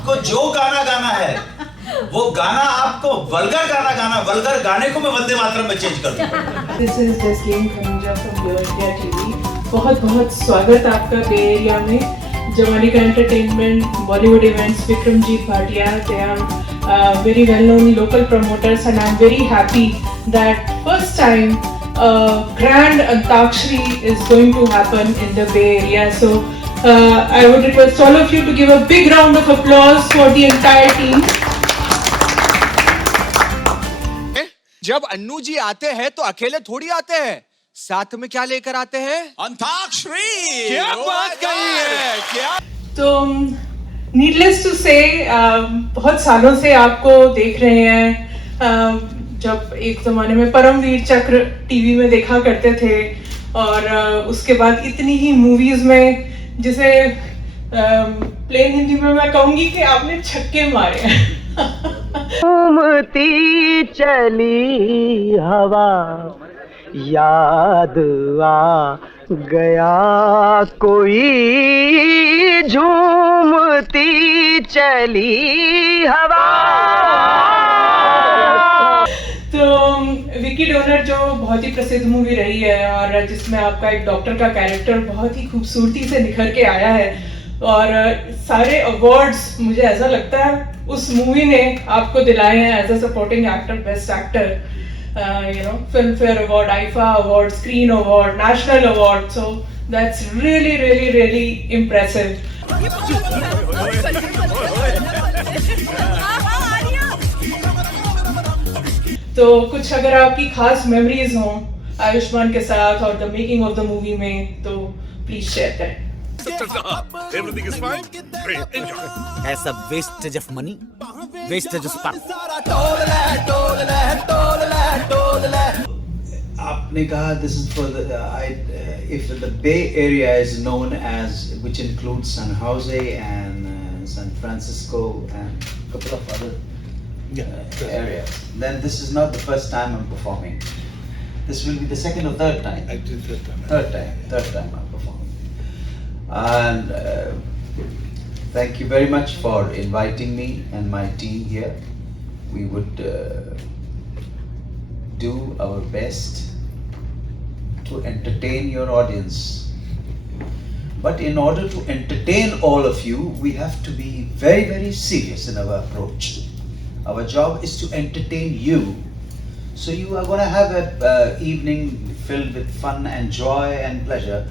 आपको जो गाना गाना है वो गाना आपको वल्गर गाना वल्गर गाने को मैं वंदे मातरम में चेंज कर दूंगा। This is Jasleen Khamija from Yo India TV. बहुत बहुत स्वागत आपका बे एरिया में। Jamanika entertainment, Bollywood events, Vikramjit Bhatia, they are very well known local promoters, and I'm very happy that first time grand Antakshari is going to happen in the Bay Area. So I would request all of you to give a big round of applause for the entire team. जब अन्नू जी आते हैं तो अकेले थोड़ी आते हैं, साथ में क्या लेकर आते हैं? अंताक्षरी। क्या बात कही है, क्या? तो नीडलेस टू से बहुत सालों से आपको देख रहे हैं। जब एक जमाने में परमवीर चक्र टीवी में देखा करते थे, और उसके बाद इतनी ही मूवीज में, जिसे प्लेन हिंदी में मैं कहूंगी कि आपने छक्के मारे हैं। घूमती चली हवा याद आ गया कोई, झूमती चली हवा। तो विकी डोनर जो बहुत ही प्रसिद्ध मूवी रही है, और जिसमें आपका एक डॉक्टर का कैरेक्टर बहुत ही खूबसूरती से निखर के आया है, और सारे अवार्ड्स मुझे ऐसा लगता है उस मूवी ने आपको दिलाए हैं as a supporting actor, best actor, Filmfare award, IIFA award, screen award, national award. So that's really really really impressive. तो कुछ अगर आपकी खास मेमोरीज हों आयुष्मान के साथ और the making of the movie में, तो प्लीज शेयर करें। Everything is fine. Great. Enjoy. ऐसा wastage of money, wastage of sperm. आपने कहा this is for the if the Bay Area is known as, which includes San Jose and San Francisco and a couple of other areas, then this is not the first time I'm performing. This will be the second or third time. Actually, Third time I'm performing. And thank you very much for inviting me and my team here. We would do our best to entertain your audience. But in order to entertain all of you, we have to be very, very serious in our approach. Our job is to entertain you. So you are going to have an evening filled with fun and joy and pleasure.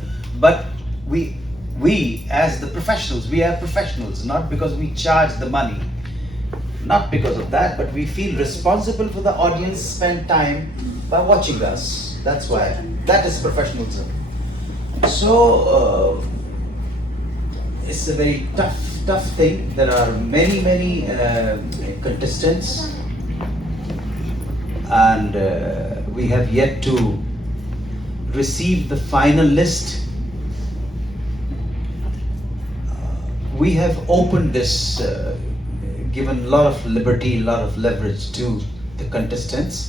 But we as the professionals, we are professionals, not because we charge the money, not because of that, but we feel responsible for the audience spend time by watching us. That's why. That is professionalism. So it's a very tough thing. There are many contestants, and we have yet to receive the final list. We have opened this, given a lot of liberty, a lot of leverage to the contestants.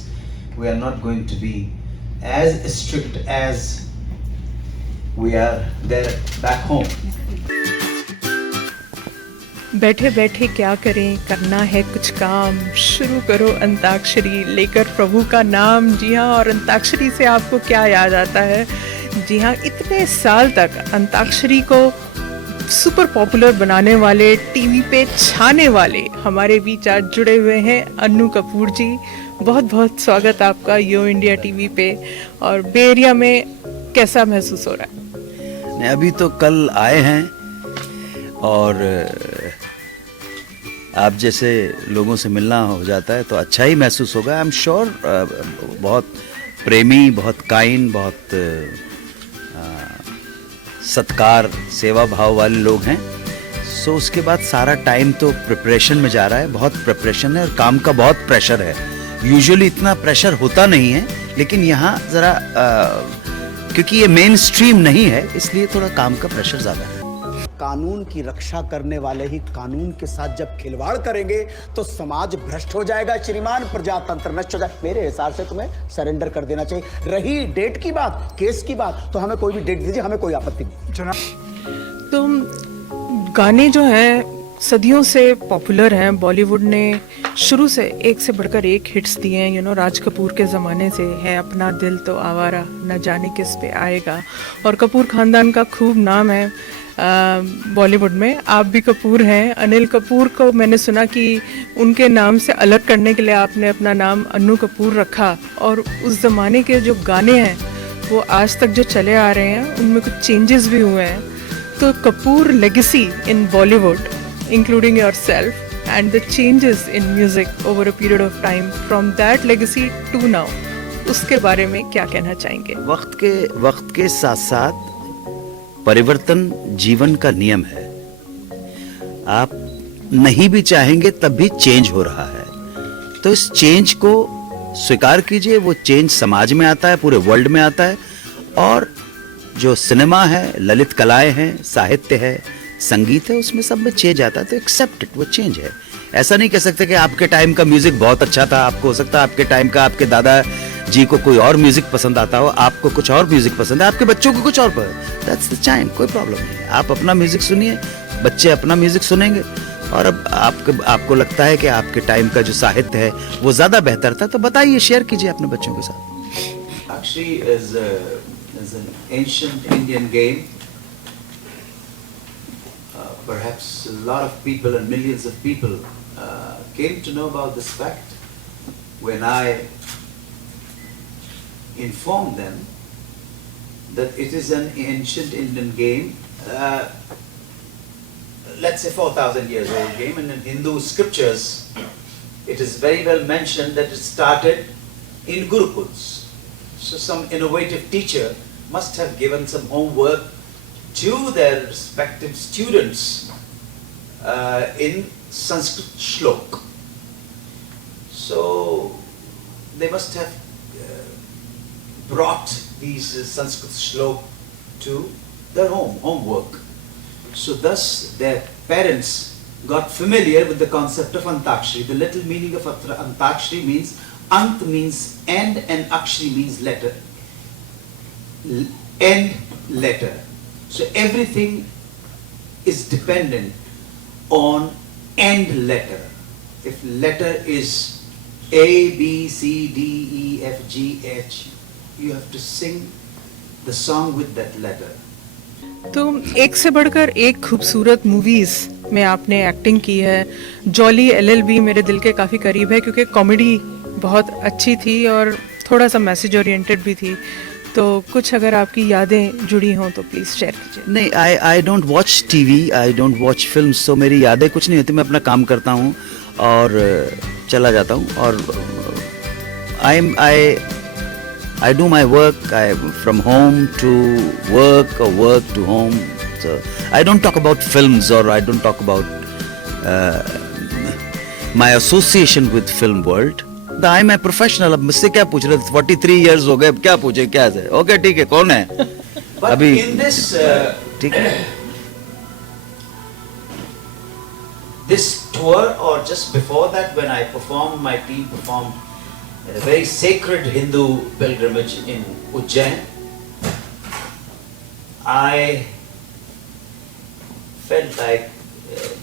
We are not going to be as strict as we are there back home. बैठे बैठे क्या करें, करना है कुछ काम, शुरू करो अंताक्षरी लेकर प्रभु का नाम। जी हाँ, और अंताक्षरी से आपको क्या याद आता है? जी हाँ, इतने साल तक अंताक्षरी को सुपर पॉपुलर बनाने वाले, टीवी पे छाने वाले हमारे बीच आज जुड़े हुए हैं अन्नू कपूर जी। बहुत बहुत स्वागत आपका यो इंडिया टीवी पे। और बे एरिया में कैसा महसूस हो रहा है? नहीं, अभी तो कल आए हैं, और आप जैसे लोगों से मिलना हो जाता है तो अच्छा ही महसूस होगा। आई एम श्योर बहुत प्रेमी, बहुत काइंड, बहुत सत्कार, सेवा भाव वाले लोग हैं। सो उसके बाद सारा टाइम तो प्रिपरेशन में जा रहा है, बहुत प्रिपरेशन है, और काम का बहुत प्रेशर है। यूजुअली इतना प्रेशर होता नहीं है, लेकिन यहाँ ज़रा क्योंकि ये मेन स्ट्रीम नहीं है, इसलिए थोड़ा काम का प्रेशर ज़्यादा है। कानून की रक्षा करने वाले ही कानून के साथ जब खिलवाड़ करेंगे तो समाज भ्रष्ट हो जाएगा श्रीमान, प्रजातंत्र नष्ट हो जाएगा। मेरे हिसाब से तुम्हें सरेंडर कर देना चाहिए। रही डेट की बात, केस की बात, तो हमें कोई भी डेट दीजिए, हमें कोई आपत्ति नहीं। तो गाने जो हैं सदियों से पॉपुलर हैं। बॉलीवुड ने शुरू से एक से बढ़कर एक हिट्स दिए हैं। राज कपूर के ज़माने से है अपना दिल तो आवारा, न जाने किस पे आएगा। और कपूर ख़ानदान का खूब नाम है बॉलीवुड में। आप भी कपूर हैं। अनिल कपूर को मैंने सुना कि उनके नाम से अलग करने के लिए आपने अपना नाम अन्नू कपूर रखा। और उस ज़माने के जो गाने हैं वो आज तक जो चले आ रहे हैं उनमें कुछ चेंजेस भी हुए हैं। तो Kapoor legacy in Bollywood, including yourself, and the changes in music over a period of time from that legacy to now, उसके बारे में क्या कहना चाहेंगे? वक्त के साथ साथ परिवर्तन जीवन का नियम है। आप नहीं भी चाहेंगे तब भी चेंज हो रहा है, तो इस चेंज को स्वीकार कीजिए। वो चेंज समाज में आता है, पूरे वर्ल्ड में आता है। और जो सिनेमा है, ललित कलाएं हैं, साहित्य है, संगीत है, उसमें सब में चेंज आता है। तो एक्सेप्ट इट, वो चेंज है। ऐसा नहीं कह सकते कि आपके टाइम का म्यूजिक बहुत अच्छा था। आपको हो सकता है आपके टाइम का आपके दादा जी को कोई और म्यूजिक पसंद आता हो, आपको कुछ और म्यूजिक पसंद है, आपके बच्चों को कुछ और पसंद। दैट्स द टाइम, कोई प्रॉब्लम नहीं है। आप अपना म्यूजिक सुनिए, बच्चे अपना म्यूजिक सुनेंगे। और अब आपको लगता है कि आपके टाइम का जो साहित्य है वो ज्यादा बेहतर था, तो बताइए, शेयर कीजिए अपने बच्चों के साथ। Actually, is an ancient Indian game. Perhaps a lot of people and millions of people came to know about this fact when I informed them that it is an ancient Indian game, let's say 4,000 years old game, and in Hindu scriptures it is very well mentioned that it started in Gurukuls. So some innovative teacher must have given some homework to their respective students in Sanskrit shlok. So they must have brought these Sanskrit shlok to their homework. So thus their parents got familiar with the concept of Antakshari. The little meaning of Antakshari means, Ant means end and Akshari means letter. End letter. So everything is dependent on end letter. If letter is A, B, C, D, E, F, G, H, you have to sing the song with that letter. तो एक से बढ़कर एक खूबसूरत movies में आपने acting की है। जॉली LLB मेरे दिल के काफ़ी करीब है क्योंकि कॉमेडी बहुत अच्छी थी और थोड़ा सा मैसेज ओरिएंटेड भी थी। तो कुछ अगर आपकी यादें जुड़ी हों तो प्लीज़ शेयर कीजिए। नहीं, I don't watch TV, I don't watch film, so मेरी यादें कुछ नहीं होती। मैं अपना काम करता हूँ और चला जाता हूँ। और I do my work. From home to work or work to home. So I don't talk about films or I don't talk about my association with film world. I'm a professional. अब मुझसे क्या पूछ रहे थे? 43 years हो गए, अब क्या पूछे, क्या है? Okay, ठीक है, कौन है? But अभी in this ठीक है। this tour, or just before that, when I performed, my team performed in a very sacred Hindu pilgrimage in Ujjain, I felt like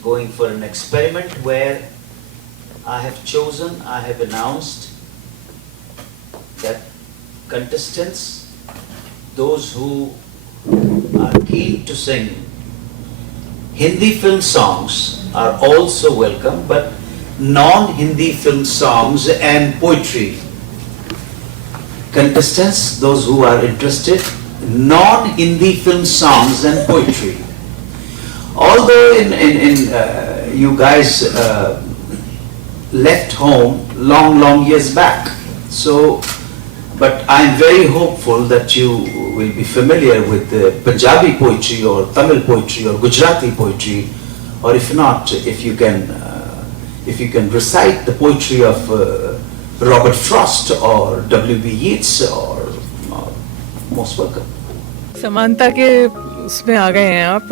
going for an experiment where I have announced that contestants, those who are keen to sing Hindi film songs are also welcome, but non-Hindi film songs and poetry. Contestants, those who are interested, non-Hindi film songs and poetry. Although you guys left home long years back, but I'm very hopeful that you will be familiar with Punjabi poetry or Tamil poetry or Gujarati poetry, or if not, if you can recite the poetry of Robert Frost or W.B. Yeats, or most welcome. समानता के उसमें आ गए हैं आप।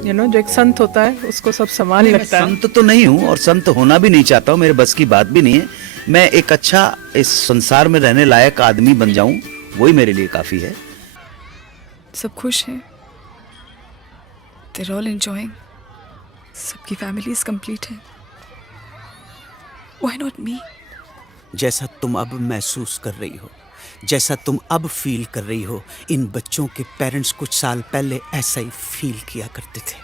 जो एक संत होता है उसको सब समान लगता है। संत तो नहीं हूँ और संत होना भी नहीं चाहता हूँ, मेरे बस की बात भी नहीं है। मैं एक अच्छा इस संसार में रहने लायक आदमी बन जाऊं, वही मेरे लिए काफी है। सब खुश हैं, they're all enjoying. सबकी फैमिलीज कंप्लीट है, व्हाई नॉट मी? जैसा तुम अब महसूस कर रही हो, जैसा तुम अब फील कर रही हो, इन बच्चों के पेरेंट्स कुछ साल पहले ऐसा ही फील किया करते थे।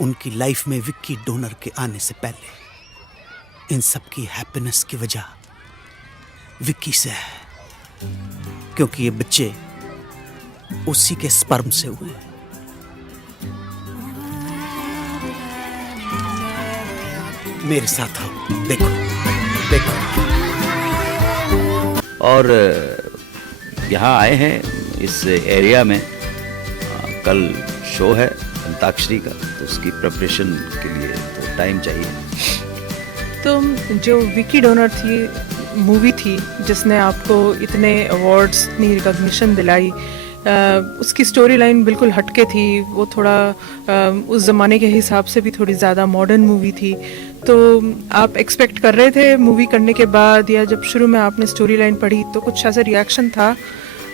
उनकी लाइफ में विक्की डोनर के आने से पहले इन सब की हैप्पीनेस की वजह विक्की से है, क्योंकि ये बच्चे उसी के स्पर्म से हुए हैं। मेरे साथ आओ, देखो देखो। और यहाँ आए हैं इस एरिया में, कल शो है अंताक्षरी का, तो उसकी प्रिपरेशन के लिए तो टाइम चाहिए। तो जो विकी डोनर थी मूवी थी जिसने आपको इतने अवार्ड्स, इतनी रिकॉग्निशन दिलाई, उसकी स्टोरी लाइन बिल्कुल हटके थी, वो थोड़ा उस ज़माने के हिसाब से भी थोड़ी ज़्यादा मॉडर्न मूवी थी। तो आप एक्सपेक्ट कर रहे थे मूवी करने के बाद, या जब शुरू में आपने स्टोरी लाइन पढ़ी तो कुछ ऐसा रिएक्शन था?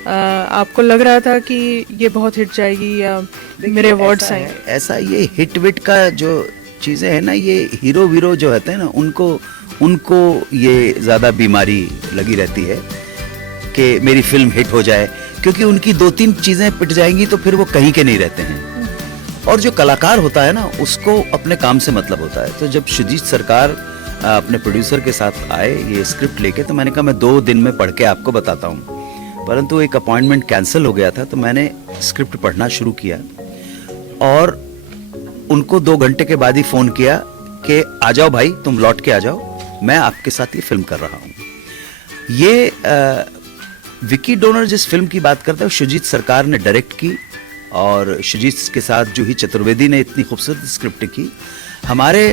आपको लग रहा था कि ये बहुत हिट जाएगी या मेरे अवार्ड्स आएंगे? ऐसा ये हिट विट का जो चीज़ें हैं ना, ये हीरो वीरो जो होते हैं ना, उनको ये ज़्यादा बीमारी लगी रहती है कि मेरी फिल्म हिट हो जाए, क्योंकि उनकी 2-3 चीज़ें पिट जाएंगी तो फिर वो कहीं के नहीं रहते हैं। और जो कलाकार होता है ना, उसको अपने काम से मतलब होता है। तो जब शुजीत सरकार अपने प्रोड्यूसर के साथ आए ये स्क्रिप्ट लेके, तो मैंने कहा मैं 2 दिन में पढ़ के आपको बताता हूँ, परंतु एक अपॉइंटमेंट कैंसिल हो गया था, तो मैंने स्क्रिप्ट पढ़ना शुरू किया और उनको 2 घंटे के बाद ही फ़ोन किया कि आ जाओ भाई, तुम लौट के आ जाओ, मैं आपके साथ ये फिल्म कर रहा हूँ। ये विकी डोनर जिस फिल्म की बात करता है, शुजीत सरकार ने डायरेक्ट की, और शुजीत के साथ जूही चतुर्वेदी ने इतनी खूबसूरत स्क्रिप्ट की। हमारे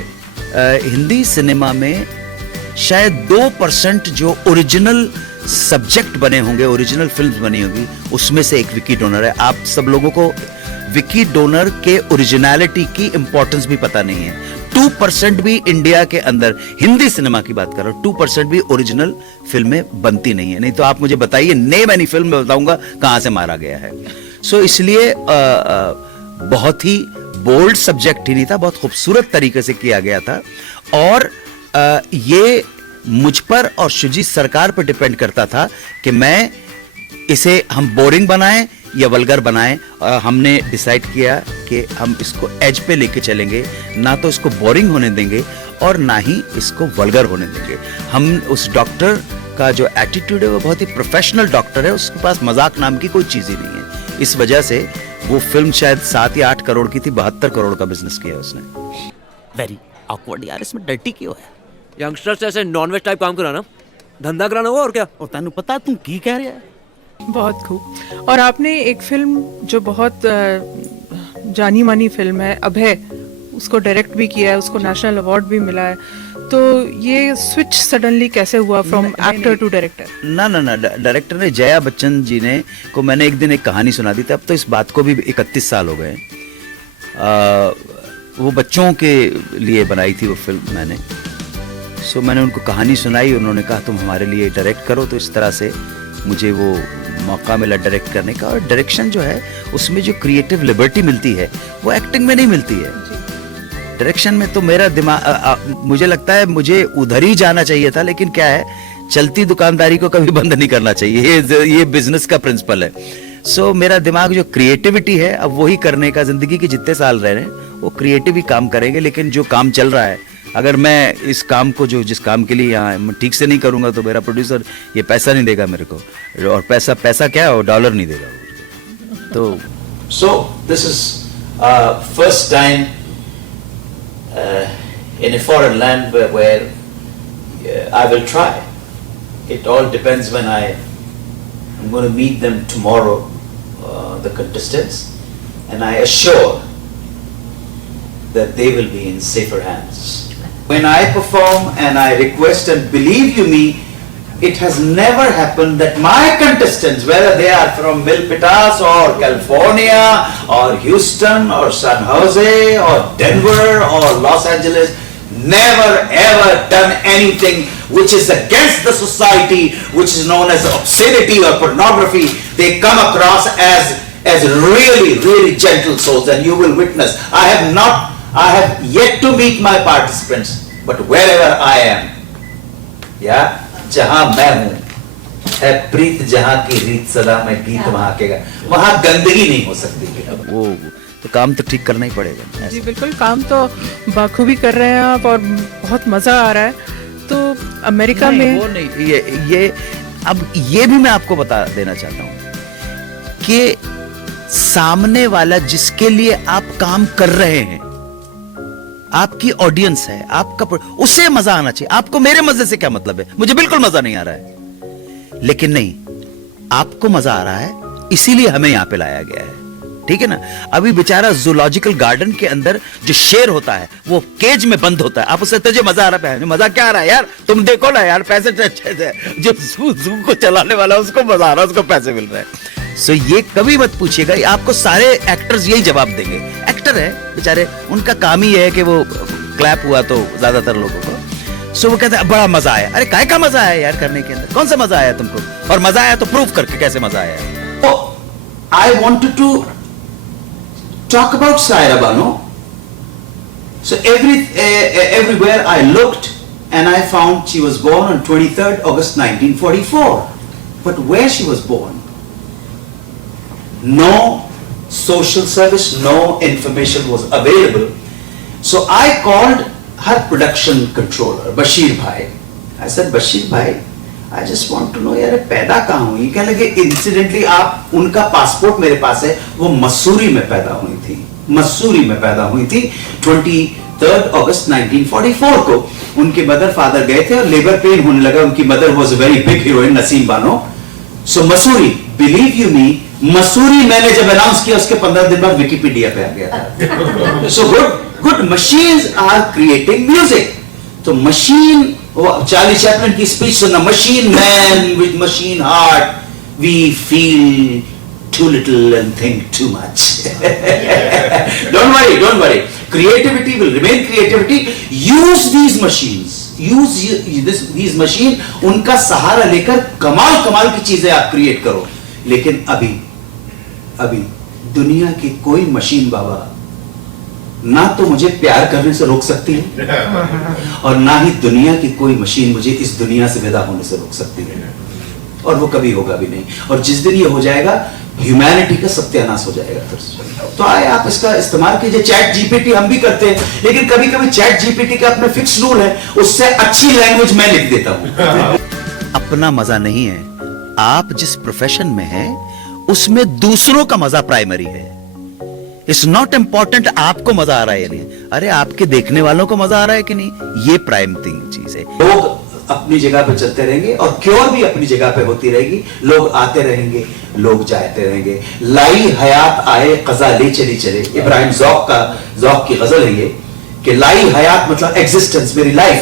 हिंदी सिनेमा में शायद 2% जो ओरिजिनल सब्जेक्ट बने होंगे, ओरिजिनल फिल्म्स बनी होंगी, उसमें से एक विकी डोनर है। आप सब लोगों को विकी डोनर के ओरिजिनलिटी की इंपॉर्टेंस भी पता नहीं है। 2% भी इंडिया के अंदर, हिंदी सिनेमा की बात कर रहा हूं, 2% भी ओरिजिनल फिल्में बनती नहीं है। नहीं तो आप मुझे बताइए, नेम एनी फिल्म में बताऊंगा कहां से मारा गया है। सो इसलिए बहुत ही बोल्ड सब्जेक्ट ही नहीं था, बहुत खूबसूरत तरीके से किया गया था, और ये मुझ पर और शुजीत सरकार पर डिपेंड करता था कि मैं इसे हम बोरिंग बनाएं या वल्गर बनाएं। हमने डिसाइड किया कि हम इसको एज पे लेके चलेंगे, ना तो इसको बोरिंग होने देंगे और ना ही इसको वल्गर होने देंगे। हम उस डॉक्टर का जो एटीट्यूड है वो बहुत ही प्रोफेशनल डॉक्टर है, उसके पास मजाक नाम की कोई चीज़ ही नहीं है। इस वजह से वो फिल्म शायद 7 या 8 करोड़ की थी, 72 करोड़ का बिजनेस किया उसने। वेरी ऑकवर्ड यार, इसमें डर्टी क्यों है? यंगस्टर से ऐसे नॉनवेज टाइप काम कराना, धंधा कराना हुआ और क्या? और तेन पता तू की कह रहा है? बहुत खूब। और आपने एक फिल्म जो बहुत जानी मानी फिल्म है अभय, उसको डायरेक्ट भी किया है, उसको नेशनल अवार्ड भी मिला है। तो ये स्विच सडनली कैसे हुआ फ्रॉम एक्टर टू डायरेक्टर? ना, डायरेक्टर ने, जया बच्चन जी ने को मैंने एक दिन एक कहानी सुना दी थी। अब तो इस बात को भी 31 साल हो गए। वो बच्चों के लिए बनाई थी वो फिल्म मैंने। सो मैंने उनको कहानी सुनाई, उन्होंने कहा तुम हमारे लिए डायरेक्ट करो। तो इस तरह से मुझे वो मौका मिला डायरेक्ट करने का। और डायरेक्शन जो है उसमें जो क्रिएटिव लिबर्टी मिलती है वो एक्टिंग में नहीं मिलती है। डायरेक्शन में तो मेरा दिमाग, मुझे लगता है मुझे उधर ही जाना चाहिए था, लेकिन क्या है, चलती दुकानदारी को कभी बंद नहीं करना चाहिए, ये बिजनेस का प्रिंसिपल है। सो मेरा दिमाग जो क्रिएटिविटी है, अब वही करने का, जिंदगी के जितने साल रह रहे हैं वो क्रिएटिव ही काम करेंगे। लेकिन जो काम चल रहा है, अगर मैं इस काम को जिस काम के लिए यहाँ ठीक से नहीं करूँगा तो मेरा प्रोड्यूसर ये पैसा नहीं देगा मेरे को, और पैसा क्या है, वो डॉलर नहीं देगा। तो so this is first time in a foreign land where I will try. It all depends when I'm going to meet them tomorrow, the contestants, and I assure that they will be in safer hands. When I perform and I request, and believe you me, it has never happened that my contestants, whether they are from Milpitas or California or Houston or San Jose or Denver or Los Angeles, never ever done anything which is against the society, which is known as obscenity or pornography. They come across as really gentle souls, and you will witness. I have not I have yet to meet my participants, but wherever I am, या जहां मैं हूं, है प्रीत जहां की रीत सदा में गीत वहां के वहां गंदगी नहीं हो सकती। वो तो काम तो ठीक करना ही पड़ेगा। जी बिल्कुल, काम तो बाखूबी कर रहे हैं आप और बहुत मज़ा आ रहा है। तो अमेरिका में वो नहीं, ये अब ये भी मैं आपको बता देना चाहता हूं कि सामने वाला जिसके लिए आप काम कर रहे हैं, आपकी ऑडियंस है, आपका उसे मजा आना चाहिए। आपको मेरे मजे से क्या मतलब है? मुझे बिल्कुल मजा नहीं आ रहा है, लेकिन नहीं, आपको मजा आ रहा है, इसीलिए हमें यहां पे लाया गया है, ठीक है ना। अभी बेचारा जूलॉजिकल गार्डन के अंदर जो शेर होता है वो केज में बंद होता है, आप उसे तुझे मजा आ रहा है? मजा क्या आ रहा है यार, तुम देखो ना यार, पैसे अच्छे से जो जू को चलाने वाला है उसको मजा आ रहा है, उसको पैसे मिल रहे हैं। सो ये कभी मत पूछिएगा, आपको सारे एक्टर्स यही जवाब देंगे। एक्टर है बेचारे, उनका काम ही है कि वो क्लैप हुआ तो ज्यादातर लोगों को, सो वो कहते हैं बड़ा मजा आया। अरे काय का मजा आया यार करने के अंदर? कौन सा मजा आया तुमको? और मजा आया तो प्रूव करके कैसे मजा आया। I wanted to talk about Saira Bano. So everywhere I looked and I found she was born on 23rd August 1944. But where she was born, no social service, no information was available. So I called her production controller, Bashir Bhai. I said, Bashir Bhai, I just want to know यार पैदा कहाँ हुई? कहने लगे incidentally आप, उनका passport मेरे पास है, वो मसूरी में पैदा हुई थी, मसूरी में पैदा हुई थी 23rd August 1944 को। उनके मदर फादर गए थे और लेबर पेन होने लगा, उनकी mother was a very big heroine, Naseem Bano. So Mussoorie, believe you me, Mussoorie मैंने जब अनाउंस किया उसके 15 दिन बाद विकिपीडिया पे आ गया था। So good machines are creating music. तो मशीन, चार्ली चैपलिन की स्पीच सुनना, machine man with machine heart, we feel too little and think too much. Don't worry. Creativity will remain creativity. Use these machines. Use these machine. उनका सहारा लेकर कमाल की चीजें आप create करो। लेकिन अभी दुनिया की कोई मशीन बाबा ना तो मुझे प्यार करने से रोक सकती है और ना ही दुनिया की कोई मशीन मुझे इस दुनिया से विदा होने से रोक सकती है, और वो कभी होगा भी नहीं। और जिस दिन ये हो जाएगा, ह्यूमैनिटी का सत्यानाश हो जाएगा। तो आए आप इसका इस्तेमाल कीजिए। चैट जीपीटी हम भी करते हैं, लेकिन कभी कभी चैट जीपीटी के अपने फिक्स रूल है, उससे अच्छी लैंग्वेज मैं लिख देता हूं। अपना मजा नहीं है, आप जिस प्रोफेशन में हैं उसमें दूसरों का मजा प्राइमरी है। इट्स नॉट इंपॉर्टेंट आपको मजा आ रहा है या नहीं, अरे आपके देखने वालों को मजा आ रहा है कि नहीं, ये प्राइम थिंग चीज है। लोग अपनी जगह पे चलते रहेंगे और क्योर भी अपनी जगह पे होती रहेगी, लोग आते रहेंगे, लोग जाते रहेंगे। लाई हयात आए कज़ा ले चली चले, इब्राहिम ज़ौक़ की गजल है ये, कि लाई हयात मतलब एग्जिस्टेंस, मेरी लाइफ,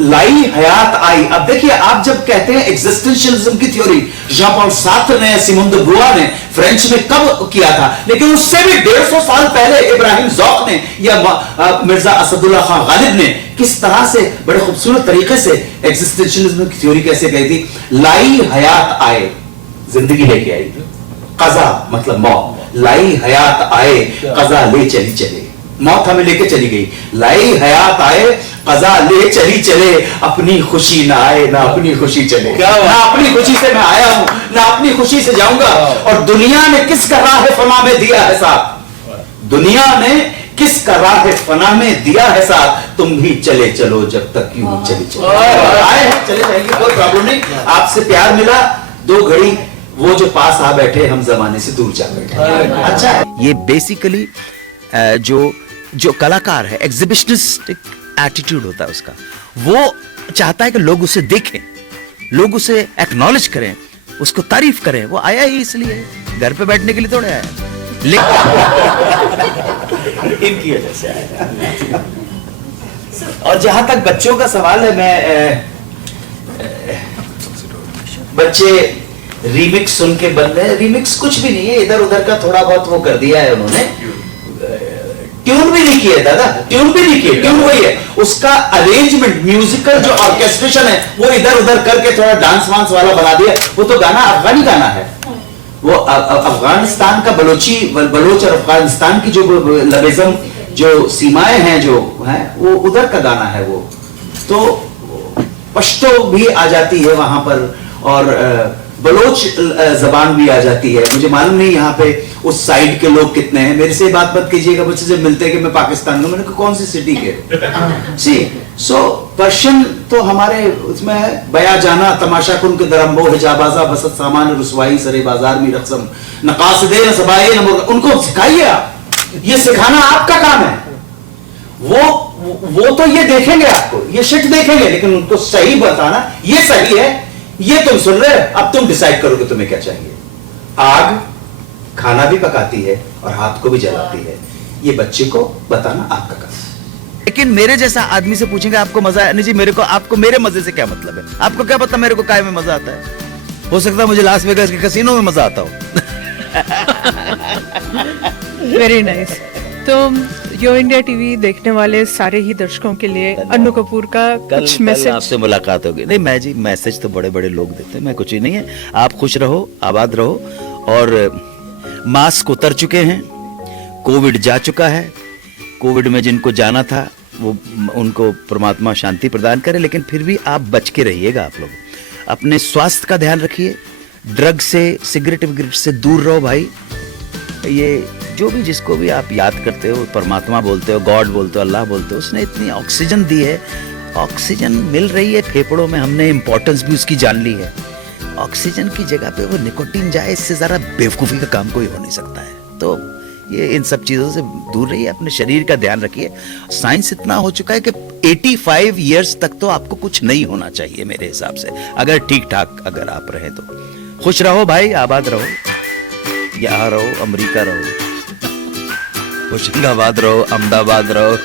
लाई हयात आई। अब देखिए, आप जब कहते हैं एग्जिस्टेंशियलिज्म की थ्योरी, जॉन पॉल सार्त्र ने, सिमोन दे बुआ ने फ्रेंच में कब किया था, लेकिन उससे भी 150 साल पहले इब्राहिम ज़ौक़ ने या मिर्जा असदुल्ला खान गालिब ने किस तरह से बड़े खूबसूरत तरीके से एग्जिस्टेंशियलिज्म की थ्योरी कैसे कही थी। लाई हयात आए, जिंदगी लेके आई, कज़ा मतलब मौत, लाई हयात आए कज़ा ले चली चले, मौत हमें लेके चली गई। लाई हयात आए कज़ा ले चली चले, अपनी खुशी ना आए ना अपनी खुशी चले। ना अपनी खुशी से मैं आया हूं, ना अपनी खुशी से जाऊंगा। और दुनिया ने किसका राह फना में दिया है साथ, दुनिया ने किसका राह फना में दिया है साथ, तुम भी चले चलो जब तक यूं चले चलो। आए हैं चले जाएंगे, कोई प्रॉब्लम नहीं। आपसे प्यार मिला, 2 घड़ी वो जो पास आ बैठे, हम जमाने से दूर जा बैठे। अच्छा है ये बेसिकली जो कलाकार है, एग्जिबिशनिस्टिक एटीट्यूड होता है उसका, वो चाहता है कि लोग उसे देखें, लोग उसे एक्नॉलेज करें, उसको तारीफ करें। वो आया ही इसलिए, घर पे बैठने के लिए थोड़ा आया, इनकी वजह से आया। और जहां तक बच्चों का सवाल है, मैं बच्चे रीमिक्स सुन के बन रहे हैं। रीमिक्स कुछ भी नहीं है, इधर उधर का थोड़ा बहुत वो कर दिया है उन्होंने, ट्यून भी नहीं किया दादा, ट्यून भी नहीं किया, ट्यून वही है, उसका अरेंजमेंट, म्यूजिकल जो ऑर्केस्ट्रेशन है वो इधर उधर करके थोड़ा डांस वांस वाला बना दिया। वो तो गाना अफगानी गाना है, वो अफगानिस्तान का बलोच और अफगानिस्तान की जो लबेजम जो सीमाएं हैं जो हैं वो उधर का गाना है वो, तो पश्तो भी आ जाती है वहां पर, और बलोच जबान भी आ जाती है। मुझे मालूम नहीं यहाँ पे उस साइड के लोग कितने हैं, मेरे से बात मत कीजिएगा, मुझसे जब मिलते हैं कि मैं पाकिस्तान में, मैंने कहा कौन सी सिटी के सी। सो पर्शियन तो हमारे उसमें है, बया जाना तमाशा कुन के दरम्बो हिजाबाजा बसत सामान रुसवाई सरे बाजार में रकसम नकासदे न सबाए न मुर्गा, उनको सिखाइए आप, ये सिखाना आपका काम है। वो तो ये देखेंगे आपको, ये शिट देखेंगे, लेकिन उनको सही बताना, ये सही है, ये तुम सुन रहे, अब तुम डिसाइड करोगे तुम्हें क्या चाहिए। आग खाना भी पकाती है और हाथ को भी जलाती है, ये बच्चे को बताना आपका काम है। लेकिन मेरे जैसा आदमी से पूछेंगे आपको मजा है? नहीं जी, मेरे को, आपको मेरे मजे से क्या मतलब है? आपको क्या पता मेरे को काय में मजा आता है? हो सकता है मुझे लास वेगास के कसिनो में मजा आता हो। Very nice. तो यो इंडिया टीवी देखने वाले सारे ही दर्शकों के लिए अन्नू कपूर का कुछ मैसेज। आपसे मुलाकात होगी। नहीं मैं जी, मैसेज तो बड़े बड़े लोग देते हैं, मैं कुछ ही नहीं है। आप खुश रहो, आबाद रहो, और मास्क उतर चुके हैं, कोविड जा चुका है, कोविड में जिनको जाना था वो उनको परमात्मा शांति प्रदान करे, लेकिन फिर भी आप बच के रहिएगा। आप लोग अपने स्वास्थ्य का ध्यान रखिए, ड्रग से, सिगरेट विगरेट से दूर रहो भाई। ये जो भी जिसको भी आप याद करते हो, परमात्मा बोलते हो, गॉड बोलते हो, अल्लाह बोलते हो, उसने इतनी ऑक्सीजन दी है, ऑक्सीजन मिल रही है फेफड़ों में, हमने इम्पोर्टेंस भी उसकी जान ली है। ऑक्सीजन की जगह पे वो निकोटीन जाए, इससे ज़्यादा बेवकूफ़ी का काम कोई हो नहीं सकता है। तो ये इन सब चीज़ों से दूर रहिए, अपने शरीर का ध्यान रखिए। साइंस इतना हो चुका है कि 85 ईयर्स तक तो आपको कुछ नहीं होना चाहिए मेरे हिसाब से, अगर ठीक ठाक अगर आप रहे तो। खुश रहो भाई, आबाद रहो, यहाँ रहो, अमेरिका रहो, होशंगाबाद रहो, अहमदाबाद रहो।